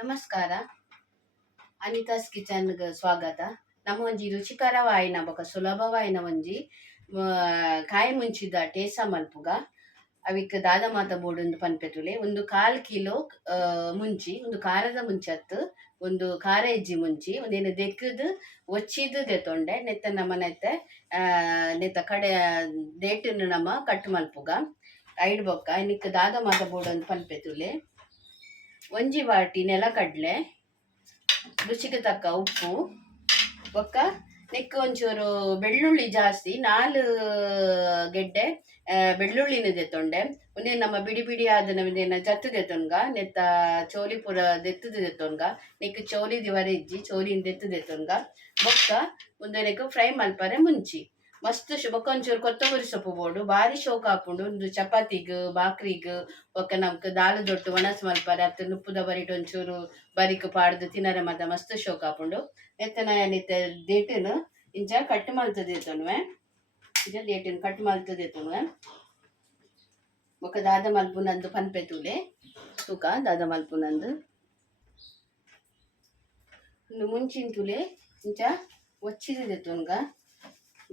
ನಮಸ್ಕಾರ. ಅನಿತಾಸ್ ಕಿಚನ್ಗೆ ಸ್ವಾಗತ. ನಮ್ಮ ಒಂಜಿ ರುಚಿಕರವಾಯಿನ ಬೊಕ ಸುಲಭವಾಯಿನ ಒಂಜಿ ಕಾಯಿ ಮುಂಚಿದ ಟೇಸ ಮಲ್ಪುಗ ಅವಿಕ್ ದಾದ ಮಾತ ಬೋಡುಂದು ಪನ್ಪೆತುಲೆ ಒಂದು 1/4 ಕಿಲೋ ಮುಂಚಿ ಒಂದು ಖಾರದ ಮುಂಚತ್ತು ಒಂದು ಖಾರ ಎಜ್ಜಿ ಮುಂಚಿ ಒಂದೇನು ದೆಕ್ಕದು ಒಚ್ಚಿದು ದೆತೊಂಡೆ ನೆತ್ತ ನಮ್ಮ ನೆತ್ತ ಕಡೆ ದೇಟನ್ನು ನಮ್ಮ ಕಟ್ ಮಲ್ಪುಗ ಐಡ್ ಬೊಕ್ಕ ನಿಕ್ ದಾದ ಮಾತ ಬೋಡೊಂದು ಪನ್ಪೆತುಲೆ ಒಂಜಿ ವಾಟಿ ನೆಲಕಡ್ಲೆ ರುಚಿಗೆ ತಕ್ಕ ಉಪ್ಪು ಬೊಕ್ಕ ನೆಕ್ ಒಂಚೂರು ಬೆಳ್ಳುಳ್ಳಿ ಜಾಸ್ತಿ 4 ಗೆಡ್ಡೆ ಬೆಳ್ಳುಳ್ಳಿನ ದೆತ್ತೊಂಡೆ ಒಂದೇ ನಮ್ಮ ಬಿಡಿ ಬಿಡಿ ಆದ ನಮ್ದೇನ ಚತ್ತು ದೆತ್ತೊನ್ಗ ನೆತ್ತ ಚೋಲಿ ಪುರ ದೆತ್ತದು ದೆತ್ತೊನ್ಗ ನೆಕ್ ಚೋಲಿ ದಿವರೆಜ್ಜಿ ಚೋಲಿನ ದೆತ್ತು ದೆತ್ತೊನ್ಗ ಬೊಕ್ಕ ಒಂದು ನೆಕ್ ಫ್ರೈ ಮಲ್ಪರೆ ಮುಂಚಿ ಮಸ್ತ್ ಬೊಕ್ಕ ಒಂಚೂರು ಕೊತ್ತಂಬರಿ ಸೊಪ್ಪು ಬೋಡು ಬಾರಿ ಶೋಕ ಹಾಕೊಂಡು ಒಂದು ಚಪಾತಿಗ್ ಬಾಕ್ರಿಗ್ ಬೊಕ್ಕ ನಮ್ಕ್ ದಾಲು ದೊಟ್ಟು ಒಣಸ್ ಮಲ್ಪರೆ ಅತ್ತ ನುಪ್ಪುದ ಬರಿಟ್ ಒಂಚೂರು ಬರಿಕ್ ಪಾಡ್ದು ತಿನ್ನರೆ ಮಾತ ಮಸ್ತ್ ಶೋಕ ಹಾಕೊಂಡು ನೆತ್ತನ ನಿತ್ತ ದೇಟನು ಇಂಚ ಕಟ್ ಮಲ್ತದೇತೊನ್ವೆ ಇಂಚ ದೇಟನ್ ಕಟ್ ಮಲ್ತದೇತೊನ್ವೆ ಬೊಕ್ಕ ದಾದ ಮಲ್ಪುನಂದು ಪನ್ಪೆತುಲೆ ತೂಕ ದಾದ ಮಲ್ಪುನಂದು ಒಂದು ಮುಂಚಿನ ತುಲೆ ಇಂಚ ಒಚ್ಚಿದ ದೆತೊನ್ಗ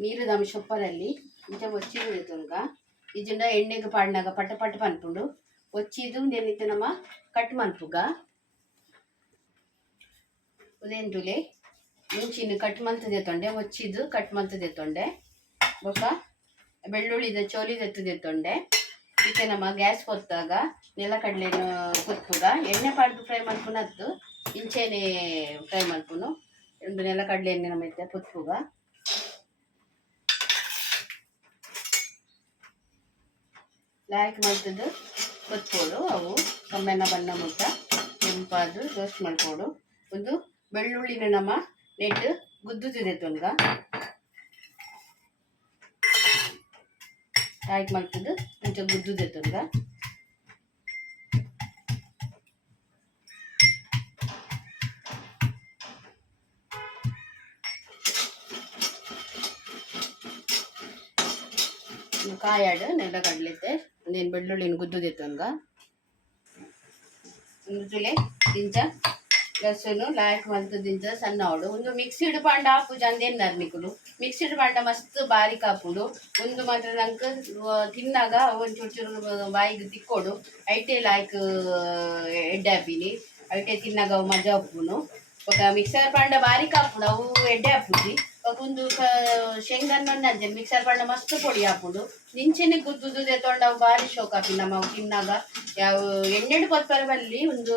ನೀರದ ಅಂಶ ಒಪ್ಪರಲ್ಲಿ ಇಂಚ ಒಚ್ಚಿದು ದೆತೊನ್ಗ ಇಜಂಡ ಎಣ್ಣೆಗೆ ಪಾಡ್ನಾಗ ಪಟ ಪಟ ಪನ್ಪುಂಡು ಒಚ್ಚಿದು ನೆನಿತ ನಮ್ಮ ಕಟ್ ಮಲ್ಪುಗ ಉದೇನ್ ತುಲೆ ಮುಂಚಿನ ಕಟ್ ಮಲ್ತದೆತೊಂಡೆ ಒಚ್ಚಿದು ಕಟ್ ಮಲ್ತದೆತೊಂಡೆ ಬೊಕ್ಕ ಬೆಳ್ಳುಳ್ಳಿದ ಚೋಲಿ ದೆತ್ತದೆತೊಂಡೆ ಈಚೆ ನಮ್ಮ ಗ್ಯಾಸ್ ಹೊತ್ತಾಗ ನೆಲಕಡ್ಲೆನ ಕೊತ್ತುಗ ಎಣ್ಣೆ ಪಾಡ್ದು ಫ್ರೈ ಮಲ್ಪುನದ್ದು ಇಂಚೆನೆ ಫ್ರೈ ಮಲ್ಪುನು ಒಂದು ನೆಲಕಡ್ಲೆ ಎಣ್ಣೆ ನಮ್ಮ ಇತ್ತೆ ಕೊತ್ತುಗ ಲಾಯ್ಕ್ ಮಲ್ತದ್ದು ಕೊತ್ಕೋಡು ಅವು ಕಮ್ಮೆನ ಬಣ್ಣ ಮುಟ್ಟ ಕೆಂಪಾದು ರೋಸ್ಟ್ ಮಾಡ್ಕೋಡು ಒಂದು ಬೆಳ್ಳುಳ್ಳಿನ ನಮ್ಮ ನೆಟ್ ಗುದ್ದುತ್ತಿದೆತೊನ್ಗ ಲಾಯ್ಕ್ ಮಲ್ತದ್ದು ಮುಂಚೆ ಗುದ್ದುದೆತೊನ್ಗ ಕಾಯಾಡು ನೆಲಗಡ್ಲೆತ್ತೆ ಒಂದೇನು ಬೆಳ್ಳುಳ್ಳಿನ ಗುದ್ದುದೆತೊನ್ಗ ಒಂದು ತುಲೆ ಇಂಚ ಲಸುನು ಲಾಯ್ಕ್ ಮಲ್ತದಿಂಚ ಸಣ್ಣ ಅವಡು ಒಂದು ಮಿಕ್ಸಿಡ್ ಪಾಂಡ ಹಾಪುಜ ಅಂದೇನು ನಿಕುಲು ಮಿಕ್ಸಿಡ್ ಪಾಂಡ ಮಸ್ತ್ ಬಾರಿಕ್ ಹಾಪುಂಡು ಒಂದು ಮಾತ್ರ ನಂಗೆ ತಿನ್ನಾಗ ಒಂಚೂರು ಚೂರು ಬಾಯಿಗೆ ತಿಕ್ಕೋಡು ಐಟೆ ಲಾಯ್ಕ್ ಎಡ್ಡೆ ಹಾಪಿನಿ ಐಟೆ ತಿನ್ನಾಗ ಅವು ಮಜಾ ಹಾಪುನು ఒక ಮಿಕ್ಸರ್ ಪಾಂಡ ಬಾರಿಕ್ ಹಾಪುಂಡು ಅವು ಎಡ್ಡೆ ಹಾಪುಜಿ ಒಂದು ಶೇಂಗನ್ನು ಅಂಜೆ ಮಿಕ್ಸರ್ ಪಾಂಡ ಮಸ್ತ್ ಪೊಡಿ ಹಾಪುಂಡು ನಿಂಚೆನೆ ಗುದ್ದುದು ದೆತೊಂಡು ಅವು ಬಾರಿ ಶೋಕ ಹಾಪಿ ನಮ್ಮ ತಿನ್ನಾಗ ಯಾವ ಎಣ್ಣೆಡು ಪೊತ್ಪರ ಬಲ್ಲಿ ಒಂದು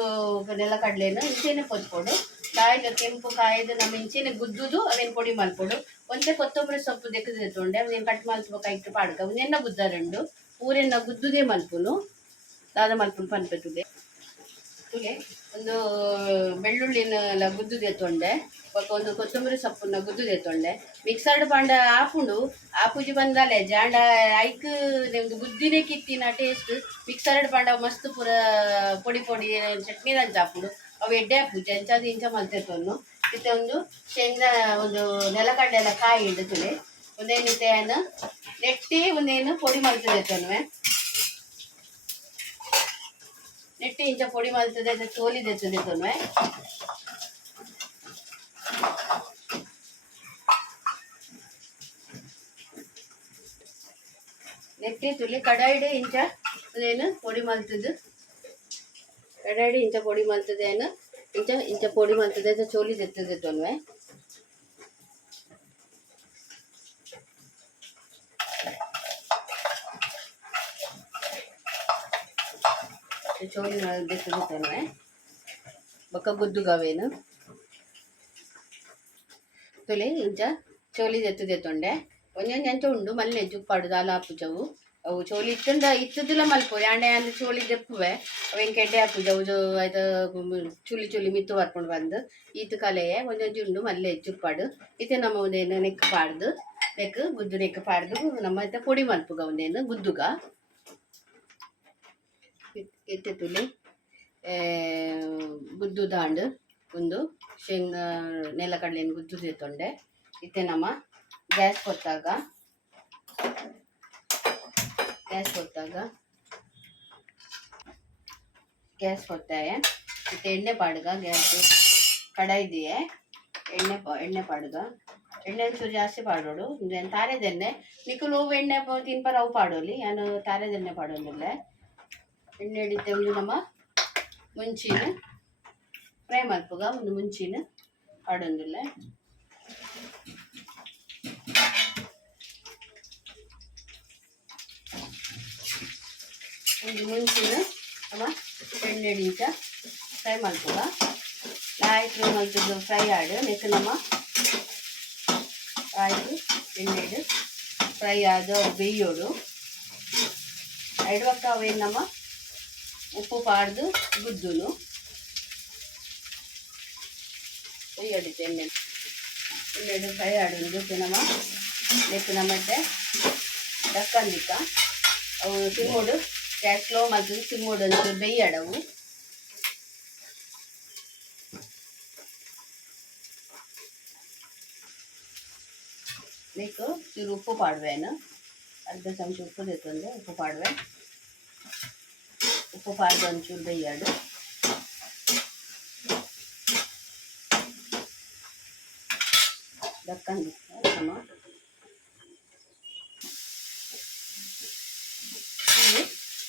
ನೆಲಕಡ್ಲೆನು ಇಂಚೆನೆ ಪೊತ್ಕೊಡು ಕಾಯ್ದು ಕೆಂಪು ಕಾಯ್ದು ನಮ್ಮ ಇಂಚೆನೆ ಗುದ್ದುದು ಅವೇನು ಪೊಡಿ ಮಲ್ಪೊಡು ಒಂಚೆ ಕೊತ್ತಂಬರಿ ಸೊಪ್ಪು ದೆಕ್ಕದು ದೆತೊಂಡೆ ಅವೇನು ಕಟ್ ಮಲ್ಸ್ಬೇಕು ಇಟ್ಟು ಪಾಡ್ಕ ಅವನ್ನೆನ್ನ ಗುದ್ದಾರೆಂಡು ಊರೆನ್ನ ಗುದ್ದುದೇ ಮಲ್ಪುನು ದಾದ ಮಲ್ಪುನು ಪನ್ಪೆತುಲೆ ತುಲೆ ಒಂದು ಬೆಳ್ಳುಳ್ಳಿನ ಗುದ್ದುದೆತೊಂಡೆ ಒಂದು ಕೊತ್ತಂಬರಿ ಸೊಪ್ಪನ್ನ ಗುದ್ದುದೆತೊಂಡೆ ಮಿಕ್ಸರ್ಡ್ ಪಾಂಡ ಹಾಪುಂಡು ಆಪುಜಿ ಬಂದಾಲೆ ಜಾಂಡ ಐಕ್ ನಿಮ್ದು ಗುದ್ದಿನೇ ಕಿತ್ತಿನ ಟೇಸ್ಟ್ ಮಿಕ್ಸರ್ಡ್ ಪಾಂಡ ಮಸ್ತ್ ಪೂರ ಪೊಡಿ ಪೊಡಿ ಚಟ್ನಿ ದಂಚ ಹಾಪುಂಡು ಅವು ಎಡ್ಡೆ ಹಾಪುಜಿ ಅಂಚಾದ ಇಂಚ ಮಲ್ತೆತೊನ್ನು ಮತ್ತೆ ಒಂದು ಶೇಂಗಾ ಒಂದು ನೆಲಕಡ್ಲೆ ಎಲ್ಲ ಕಾಯಿ ಹಿಡಿದುಲೆ ಒಂದೇನು ನೆಟ್ಟಿ ಒಂದೇನು ಪೊಡಿ ಮಲ್ತದೆತೊನ್ವೆ ನೆಟ್ಟಿ ಇಂಚ ಪೊಡಿ ಮಲ್ತದೆ ಚೋಲಿ ದೆತ್ತದೆತೊನ್ವೆ ನೆಟ್ಟಿ ತುಲಿ ಕಡಾಯಿಡೆ ಇಂಚ ಅದೇನು ಪೊಡಿ ಮಲ್ತದ್ದು ಕಡಾಯಿಡೆ ಇಂಚ ಪೊಡಿ ಮಲ್ತದೇನು ಇಂಚ ಇಂಚ ಪೊಡಿ ಮಲ್ತದೆ ಚೋಲಿ ದೆತ್ತದೆತೊನ್ವೆ ಚೋಲಿ ದೆತ್ತದೆತೊನ್ವೆ ಬೊಕ್ಕ ಗುದ್ದುಗವೇನು ತುಲೆ ಇಂಚ ಚೋಲಿ ದೆತ್ತದೆತೊಂಡೆ ಒಂಜೊಂಜಿ ಅಂಚ ಉಂಡು ಮಲ್ಲೆ ಜುಪ್ಪಾಡು ದಾಲ ಹಾಪುಜವು ಅವು ಚೋಲಿ ಇತ್ತದಿಲ್ಲ ಮಲ್ಪು ಯಾಂಡೆ ಅಂದ್ರೆ ಚೋಲಿ ದೆಪ್ಪುವೆ ಅವೇನು ಕೆಡ್ಡೆ ಹಾಪುಜ ಅವು ಆಯ್ತು ಚುಲಿ ಚುಲಿ ಮಿತ್ತು ಬರ್ಕೊಂಡು ಬಂದು ಈತ ಕಲೆಯೇ ಒಂಜೊಂಜಿ ಉಂಡು ಮಲ್ಲೆ ಜುಪ್ಪಾಡು ಇತ್ತೆ ನಮ್ಮ ಒಂದೇನು ನೆಕ್ ಪಾಡ್ದು ಗುದ್ದು ನೆಕ್ ಪಾಡ್ದು ನಮ್ಮ ಇತ್ತ ಪೊಡಿ ಮಲ್ಪುಗ ಒಂದೇನು ಗುದ್ದುಗ ಎತ್ತೆ ತುಲಿ ಗುದ್ದು ದಾಂಡು ಒಂದು ಶೇಂಗಾ ನೆಲಕಡ್ಲೆನ ಗುದ್ದುದೆತೊಂಡೆ ಇತ್ತೆ ನಮ್ಮ ಗ್ಯಾಸ್ ಕೊತ್ತಾಗ ಗ್ಯಾಸ್ ಹೊತ್ತಾಯ ಮತ್ತೆ ಎಣ್ಣೆ ಪಾಡುಗ ಗ್ಯಾಸ್ ಕಡಾಯಿದೆಯೇ ಎಣ್ಣೆ ಪಾಡುಗ ಎಣ್ಣೆ ಒಂಚೂರು ಜಾಸ್ತಿ ಪಾಡೋಡು ತಾರೆದೆಣ್ಣೆ ನಿಖಲು ಎಣ್ಣೆ ತಿನ್ಪರ ಅವು ಪಾಡೋಲಿ ನಾನು ತಾರೆದೆಣ್ಣೆ ಪಾಡೋದಿಲ್ಲ ಎಣ್ಣೆ ಹಿಡಿತೆ ಒಂದು ನಮ್ಮ ಮುಂಚಿನ ಫ್ರೈ ಮಲ್ಪುಗ ಒಂದು ಮುಂಚಿನ ಪಾಡೋದಿಲ್ಲ ಒಂದು ಮುಂಚಿನ ನಮ್ಮ ಎಣ್ಣೆ ಹಿಡಿತ ಫ್ರೈ ಮಲ್ಪುಗ ಆಯ್ತು ಮಲ್ತದ್ದು ಫ್ರೈ ಆಡು ನೆಕ್ಸ್ಟ್ ನಮ್ಮ ಆಯ್ತು ಎಣ್ಣೆಡು ಫ್ರೈ ಆದ ಬೇಯೋಡು ಎಡವಕ್ಕ ಅವೇನು ನಮ್ಮ ಉಪ್ಪು ಪಾಡ್ದು ಗುದ್ದುನು ಬೇಯಡಿತೆ ಎಣ್ಣೆಡು ಫ್ರೈ ಆಡೋದು ನಮ್ಮ ನೆಕ್ಸ್ಟ್ ನಮ್ಮತ್ತೆ ದಕ್ಕಂದಿಕ್ಕ ಅವು ಸಿಮ್ಮೋಡು ಗ್ಯಾಸ್ ಸ್ಲೋ ಮಾಡ್ತದೆ ಸಿಮ್ಮೋಡು ಅಂತ ಬೇಯ್ಯಾಡವು నీకు చూరు ఉప్పు పాడువేను అర్ధ చెంచా ఉప్పు తెస్తుంది ఉప్పు పాడువే ఉప్పు పాడు ಒಂಚೂರು ಬೇಯಾಡು ದಕ್ಕಂದು ಸಮ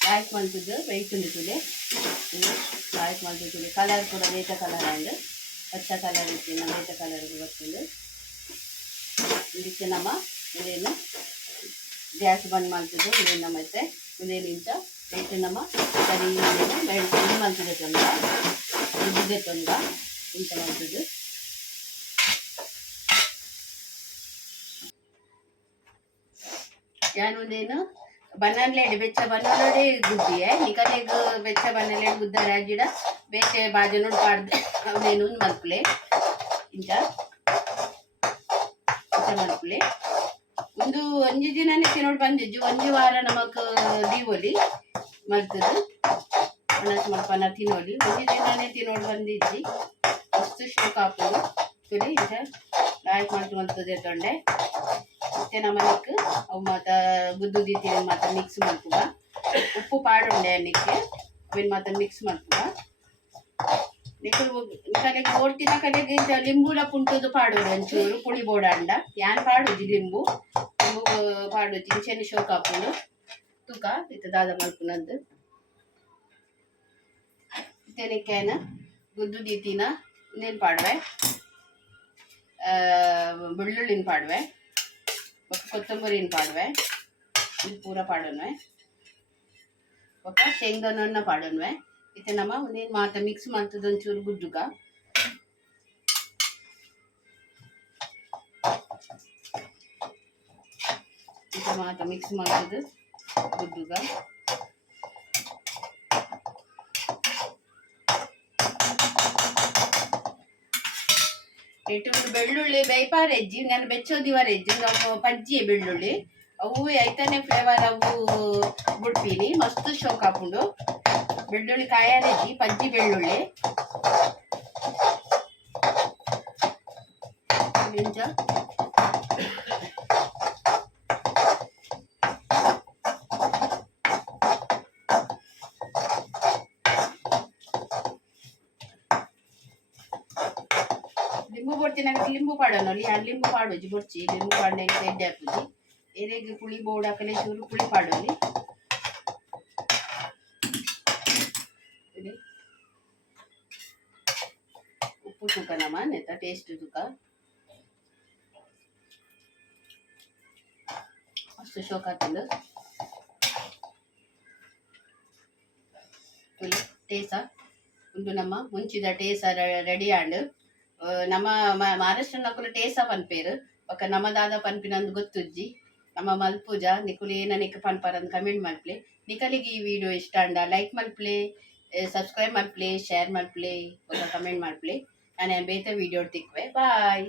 లాయక్ మంచిది వెయిట్ ఉంటుంది లాయక్ మంచిది కలర్ కూడా వేట కలర్ అండ్ పచ్చ కలర్ ఇచ్చిన వేట కలర్ వస్తుంది ಇದಕ್ಕೆ ನಮ್ಮ ಇದೇನು ಗ್ಯಾಸ್ ಬಂದ್ ಮಾಡ್ತಿದ್ದು ಇದೇನು ನಮ್ಮ ಐತೆ ಇದೇನಿಂತ ಐತೆ ನಮ್ಮ ಸರಿ ಇದು ಮಾಡ್ತಿದ್ದೆ ತೊಂದ ಇದ್ದಿದ್ದೆ ತೊಂದ ಇಂತ ಮಾಡ್ತಿದ್ದು ಯಾನೊಂದೇನು ಬನ್ನಲ್ಲೇಡಿ ಬೆಚ್ಚ ಬನ್ನೋಡಿ ಗುದ್ದಿಯೇ ನಿಕಲೆಗ್ ಬೆಚ್ಚ ಬನ್ನಲ್ಲೇಡಿ ಗುದ್ದ ರಾಜಿಡ ಬೇಚೆ ಬಾಜು ನೋಡಿ ಪಾಡ್ದೆ ಅವನೇನು ಮಲ್ಪಲೆ ಇಂಚ ಮಲ್ಪಲೆ ಒಂದು ಒಂಜಿ ದಿನನೇ ತಿನ್ನೋಡು ಬಂದಿಜ್ಜು ಒಂಜಿ ವಾರ ನಮಕ್ ದೀವೊಲಿ ಮಲ್ತದು ಮನಸ್ ಮಲ್ಪನ ತಿನ್ನೋಲಿ ಒಂಜಿ ದಿನನೇ ತಿನ್ನೋಡು ಬಂದಿಜ್ಜಿ ಅಷ್ಟು ಶೋಕ ಹಾಕೋದು ತುಳಿ ಇಂಚ ಲಾಯ್ಕ್ ಮಾಡ್ತು ಮಲ್ತದೆ ತೊಂಡೆ ಮತ್ತೆ ನಮ್ಮನಕ್ಕೆ ಅವು ಮಾತ ಗುದ್ದು ದೀತಿ ಮಾತ ಮಿಕ್ಸ್ ಮಲ್ಪುಗ ಉಪ್ಪು ಪಾಡುಂಡೆ ಅನ್ನಕ್ಕೆ ಅವೇನು ಮಾತ ಮಿಕ್ಸ್ ಮಲ್ಪುಗ ಕಲೆಗೆ ಓಡ್ತಿನ ಕಲೆಗೆ ಲಿಂಬುಲ ಪುಂಟುದು ಪಾಡೋದು ಒಂಚೂರು ಪುಳಿ ಬೋಡಾಂಡ ಯಾನ್ ಪಾಡುದು ಲಿಂಬು ಪಾಡು ಚಿಂಚೆನಿ ಶೋಕ ಹಾಕೊಂಡು ತೂಕ ಇತ್ತು ದಾದ ಮಲ್ಪುನದ್ದು ತೆನಿಕೆನ ಗುದ್ದು ದೀತಿನ ಇನ್ನೇನು ಪಾಡುವೆ ಬೆಳ್ಳುಳ್ಳಿನ ಪಾಡುವೆ ಕೊತ್ತಂಬರಿನ ಪಾಡುವೆ ಇದು ಪೂರ ಪಾಡೋನ್ವೆ ಒಕ್ಕ ಶೇಂಗಾನನ್ನ ಪಾಡೋನ್ವೆ ಇತ್ತೆ ನಮ್ಮ ಒಂದೇನು ಮಾತ ಮಿಕ್ಸ್ ಮಾಡ್ತದ ಒಂಚೂರು ಗುದ್ದುಗ ಇತ್ತೆ ಮಾತ ಮಿಕ್ಸ್ ಮಾಡ್ತದ ಗುದ್ದುಗ ಇಟ್ಟು ಬೆಳ್ಳುಳ್ಳಿ ಬೇಯ್ಪಾರೆಜ್ಜಿ ನಾನು ಬೆಚ್ಚೋದಿವರೆಜ್ಜಿ ನಾವು ಪಜ್ಜಿ ಬೆಳ್ಳುಳ್ಳಿ ಅವು ಐತಾನೆ ಫ್ಲೇವರ್ ಅವು ಬಿಡ್ತೀನಿ ಮಸ್ತ್ ಶೋಕ್ ಹಾಕೊಂಡು ಬೆಳ್ಳುಳ್ಳಿ ಕಾಯಾಲೆಜ್ಜಿ ಪಜ್ಜಿ ಬೆಳ್ಳುಳ್ಳಿ ಇಂಚ ಲಿಂಬು ಬೊಡ್ತೀನಿ ಲಿಂಬು ಪಾಡೋನು ಲಿಂಬು ಪಾಡೋಜಿ ಬೊಡ್ಚಿ ಲಿಂಬು ಪಾಡನೆ ಎಡ್ಡೆ ಹಾಕುಜಿ ಎರೆಗೆ ಪುಳಿ ಬೋರ್ಡ್ ಹಾಕಲೆ ಚೂರು ಪುಳಿ ಪಾಡೋಲಿ ಉಪ್ಪು ತೂಕ ನಮ್ಮ ನೆತ್ತ ಟೇಸ್ಟ್ ತೂಕ ಅಷ್ಟು ಶೋಕ ಹಾಕಿಂದು ಟೇಸ ಉಂಡು ನಮ್ಮ ಮುಂಚಿದ ಟೇಸ ರೆಡಿ ಆಂಡ್ ನಮ್ಮ ಮಹಾರಾಷ್ಟ್ರ ನಕುಲು ಟೇಸ ಪನ್ಪೇರು ಒಕ್ಕ ನಮ್ಮದಾದ ಪನ್ಪಿನಂದು ಗೊತ್ತುಜ್ಜಿ ನಮ್ಮ ಮಲ್ಪೂಜ ನಿಕುಲು ಏನ ನಿಕ್ಕ ಪನ್ಪರಂದು ಕಮೆಂಟ್ ಮಲ್ಪ್ಲೆ ನಿಕಲಿಗೆ ಈ ವಿಡಿಯೋ ಇಷ್ಟ ಅಂಡ ಲೈಕ್ ಮಲ್ಪ್ಲೆ ಸಬ್ಸ್ಕ್ರೈಬ್ ಮಲ್ಪ್ಲೆ ಶೇರ್ ಮಲ್ಪ್ಲೆ ಒಕ್ಕ ಕಮೆಂಟ್ ಮಲ್ಪ್ಲೆ ನಾನು ಬೇತೆ ವಿಡಿಯೋ ತಿಕ್ವೆ ಬಾಯ್.